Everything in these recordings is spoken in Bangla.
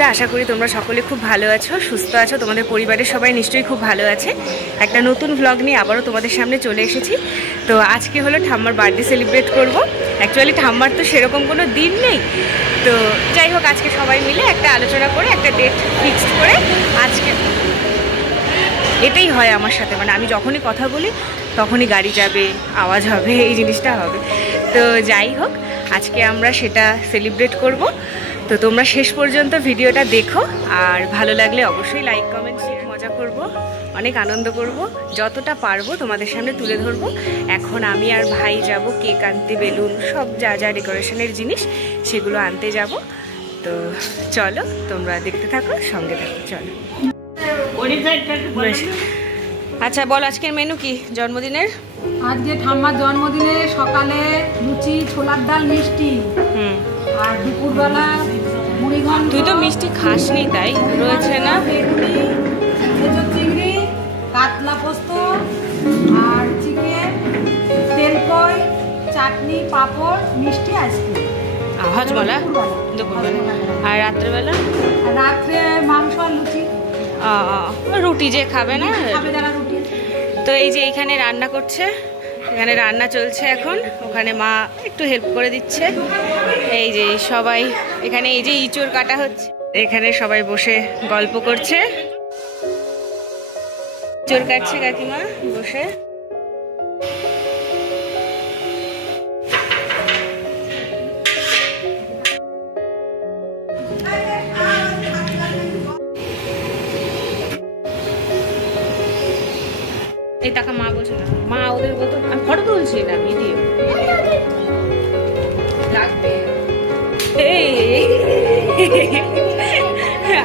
আশা করি তোমরা সকলে খুব ভালো আছো, সুস্থ আছো, তোমাদের পরিবারের সবাই নিশ্চয়ই খুব ভালো আছে। একটা নতুন ভ্লগ নিয়ে আবারও তোমাদের সামনে চলে এসেছি। তো আজকে হলো ঠাম্মার বার্থডে সেলিব্রেট করব। অ্যাকচুয়ালি ঠাম্মার তো সেরকম কোনো দিন নেই, তো যাই হোক আজকে সবাই মিলে একটা আলোচনা করে একটা ডেট ফিক্সড করে আজকে, এটাই হয় আমার সাথে, মানে আমি যখনই কথা বলি তখনই গাড়ি যাবে, আওয়াজ হবে, এই জিনিসটা হবে। তো যাই হোক আজকে আমরা সেটা সেলিব্রেট করব। তো তোমরা শেষ পর্যন্ত ভিডিওটা দেখো, আর ভালো লাগলে অবশ্যই লাইক কমেন্ট শেয়ার, মজা করব, অনেক আনন্দ করব, যতটা পারবো তোমাদের সামনে তুলে ধরবো। এখন আমি আর ভাই যাব কেক আনতে, বেলুন, সব যা যা ডেকোরেশনের জিনিস সেগুলো আনতে যাব। তো চলো তোমরা দেখতে থাকো, সঙ্গে থাকো, চলো। আচ্ছা বল আজকের মেনু কি জন্মদিনের? আজকে ঠাম্মার জন্মদিনে সকালে লুচি, ছোলার ডাল, মিষ্টি, আর দুপুরবেলা মুড়িঘণ্ট। তুই তো মিষ্টি খাসনি তাই রয়েছে না? এঁচোড় চিংড়ি, কাতলা পোস্ত আর চিকেন, তেলকই, চাটনি, পাঁপড়, মিষ্টি, আইসক্রিম। হজমলা দুপুরবেলা। আর রাত্রেবেলা? রাত্রে মাংস আর লুচি। রুটি যে খাবে না, খাবে যারা রুটি। তো এই যে এইখানে রান্না করছে, এখানে রান্না চলছে এখন, ওখানে মা একটু হেল্প করে দিচ্ছে। এই যে সবাই এখানে, এই যে ইঁচড় কাটা হচ্ছে, এখানে সবাই বসে গল্প করছে, ইঁচড় কাটছে কাকিমা বসে। এই টাকা মা বলছে না, মা ওদের বলতো আমি ফটো তুলছিলাম ভিডিও লাগবে।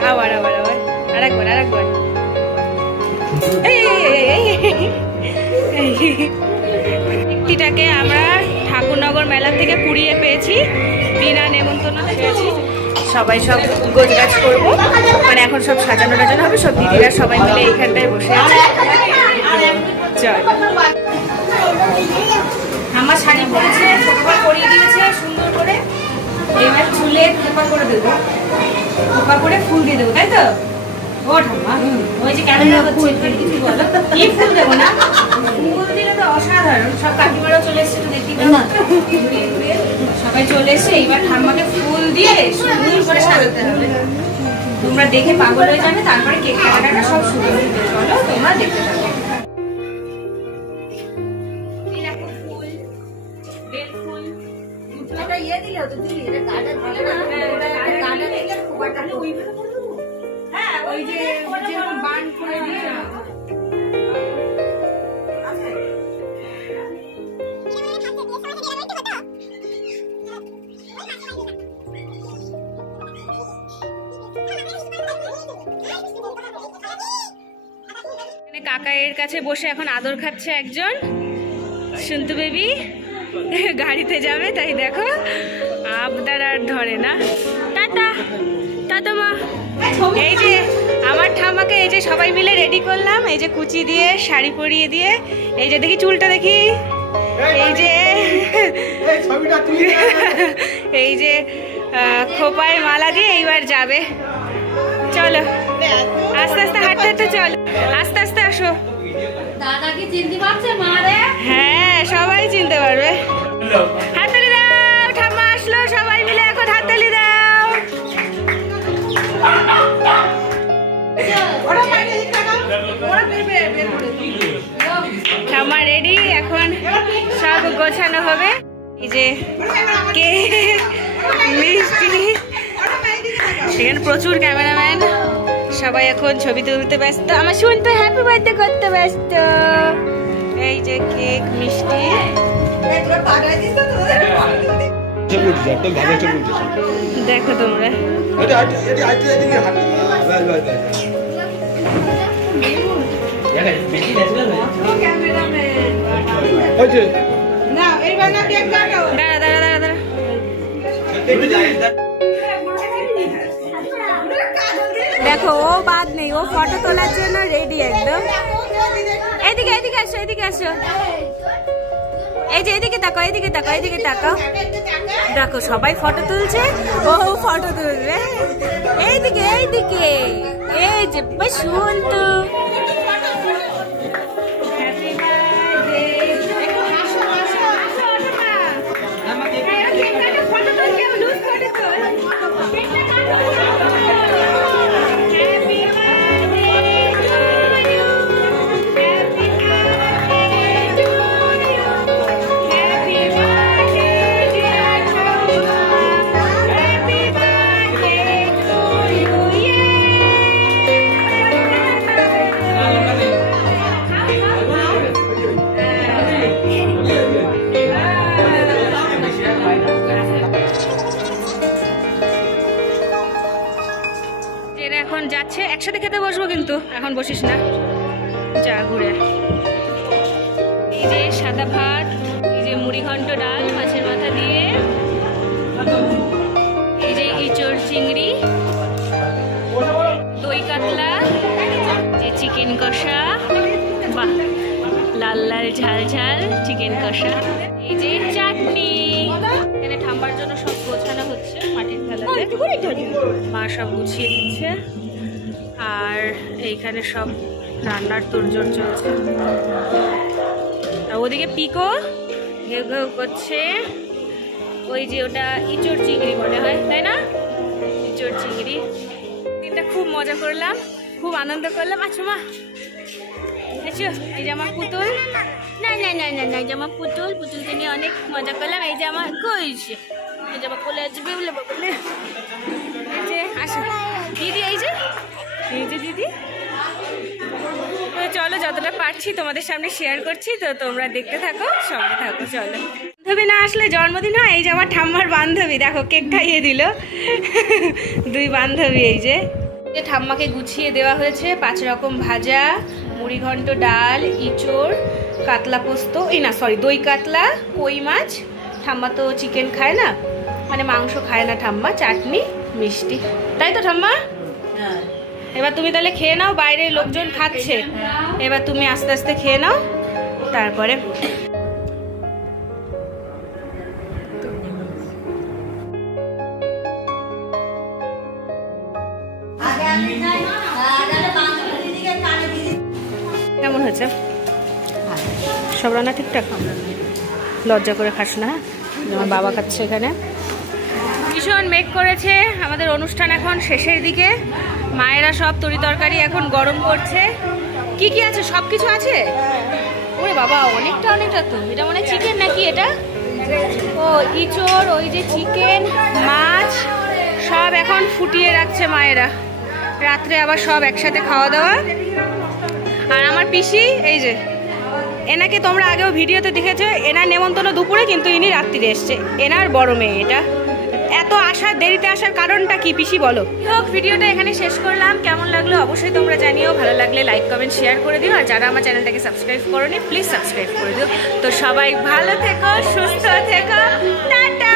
আবার আবার আবার আরেকবার আরেকবার। ব্যক্তিটাকে আমরা ঠাকুরনগর মেলা থেকে কুড়িয়ে পেয়েছি, বিনা নেমন্তন্ন পেয়েছি। সবাই সব গোছগাছ করবো, মানে এখন সব সাজানো টাজানো হবে, সব দিদিরা সবাই মিলে এইখানটায় বসে আছে। চল, আমার শাড়ি পরেছে, খোপা পরিয়ে দিয়েছে সুন্দর করে, এবার চুলে খোপা করে দেবো, খোপা করে ফুল দিয়ে দেবো, তাই তো? ও ঠাম্মা ওই যে ক্যামেরা হচ্ছে, কিছু বলো, কি ফুল দেবো না? ফুল দিলে তো অসাধারণ। সব কাকিমারাও চলে এসছে, তো দেখি সবাই চলে এসে এইবার ঠাম্মাকে ফুল দিয়ে সুন্দর করে সাজাতে হবে। তোমরা দেখে পাগল হয়ে যাবে, তারপরে কেক কাটাটা সব শুরু হবে। চলো তোমরা দেখতে থাকো। কাকাইয়ের কাছে বসে এখন আদর খাচ্ছে একজন, শুনতু বেবি গাড়িতে যাবে, তাই দেখো আবদার আর ধরে না। টাটা টাটা মা। এই যে আমার ঠাম্মাকে এই যে সবাই মিলে রেডি করলাম, এই যে কুচি দিয়ে শাড়ি পরিয়ে দিয়ে, এই যে দেখি চুলটা দেখি, এই যে এই যে খোপায় মালা দিয়ে এইবার যাবে। চলো আস্তে আস্তে হাঁটতে হাঁটতে, চলো আস্তে আস্তে আসো। দাদা কি চিনতে পারছে মা রে? হ্যাঁ সবাই চিনতে পারবে। হাততালি দাও, ঠাম্মা আসলো, সবাই মিলে এখন হাততালি দাও। ঠাম্মা রেডি, এখন সব গোছানো হবে। এই যে কেক, মিষ্টি, এখানে প্রচুর ক্যামেরাম্যান, সবাই এখন ছবি তুলতে ব্যস্ত, আমার শুনতে হ্যাপি বার্থডে করতে ব্যস্ত। এই যে কেক, মিষ্টি, দেখো তোমরা। দাঁড়া দাঁড়া দাঁড়া দাঁড়া, দেখো ও বাদ নেই, ও ফটো তোলার জন্য রেডি একদম। এদিকে এদিকে আসো, এদিকে আসো, এই যে এদিকে তাকাও, এদিকে তাকাও, এদিকে তাকাও, দেখো সবাই ফটো তুলছে, ও ফটো তুলবে। এই এইদিকে এইদিকে, এই যে শুন তো। এখন যাচ্ছে, একসাথে খেতে বসবো কিন্তু এখন বসিস না, যা ঘুরে। এই যে সাদা ভাত, এই যে মুড়ি ঘন্ট ডাল মাছের মাথা দিয়ে, এই যে ইঁচড় চিংড়ি, দই কাতলা, যে চিকেন কষা, বাহ লাল লাল ঝাল ঝাল চিকেন কষা, এই যে চাটনি। এখানে ঠাম্বার জন্য সব গোছানো হচ্ছে মাটির থালাতে, মা সব গুছিয়ে দিচ্ছে। আর এইখানে সব রান্নার তোড়জোড় চলছে। আর ওদিকে পিকো ঘেউ ঘেউ করছে। ওই যে ওটা ইঁচড় চিংড়ি মনে হয়, তাই না? ইঁচড় চিংড়ি। দিনটা খুব মজা করলাম, খুব আনন্দ করলাম। আচ্ছা মা এই যে আমার পুতুল, না না না না না, এই যে আমার পুতুল, পুতুলকে নিয়ে অনেক মজা করলাম। এই যে আমার কইছে, এই যে আমার কোলে আসবে বলে বলে, এই যে আসো দিদি, এই যে দিদি। তো চলো, যতটা পারছি তোমাদের সামনে শেয়ার করছি, তো তোমরা দেখতে থাকো, সঙ্গে থাকো। চলো, বান্ধবী না আসলে জন্মদিন হয়। এই যে আমার ঠাম্মার বান্ধবী, দেখো কেক খাইয়ে দিল। দুই বান্ধবী। এই যে ঠাম্মাকে গুছিয়ে দেওয়া হয়েছে 5 রকম ভাজা, মুড়ি ঘন্ট ডাল, ইঁচড়, কাতলা পোস্ত, এই না সরি দই কাতলা, কই মাছ। ঠাম্মা তো চিকেন খায় না, মানে মাংস খায় না ঠাম্মা, চাটনি, মিষ্টি, তাই তো ঠাম্মা? এবার তুমি তাহলে খেয়ে নাও, বাইরে লোকজন খাচ্ছে, এবার তুমি আস্তে আস্তে খেয়ে নাও, তারপরে কেমন হয়েছে? সব রান্না ঠিকঠাক? লজ্জা করে খাস না, আমার বাবা খাচ্ছে এখানে। ভীষণ মেঘ করেছে, আমাদের অনুষ্ঠান এখন শেষের দিকে। মায়েরা সব তরি তরকারি এখন গরম করছে। কি কি আছে? সব কিছু আছে? ওরে বাবা, অনেকটা অনেকটা তো। এটা মনে হয় চিকেন নাকি এটা? ও ইঁচড়, ওই যে চিকেন, মাছ সব এখন ফুটিয়ে রাখছে মায়েরা, রাত্রে আবার সব একসাথে খাওয়া দাওয়া। আর আমার পিসি, এই যে এনাকে তোমরা আগেও ভিডিওতে দেখেছো, এনার নেমন্তন্ন দুপুরে, কিন্তু ইনি রাত্রিরে এসছে, এনার বড় মেয়ে। এটা এত আসার দেরিতে আসার কারণটা কি পিসি বলো? হোক, ভিডিওটা এখানে শেষ করলাম। কেমন লাগলো অবশ্যই তোমরা জানিও, ভালো লাগলে লাইক কমেন্ট শেয়ার করে দিও। আর যারা আমার চ্যানেলটাকে সাবস্ক্রাইব করোনি প্লিজ সাবস্ক্রাইব করে দিও। তো সবাই ভালো থেকো, সুস্থ থেকো, টাটা।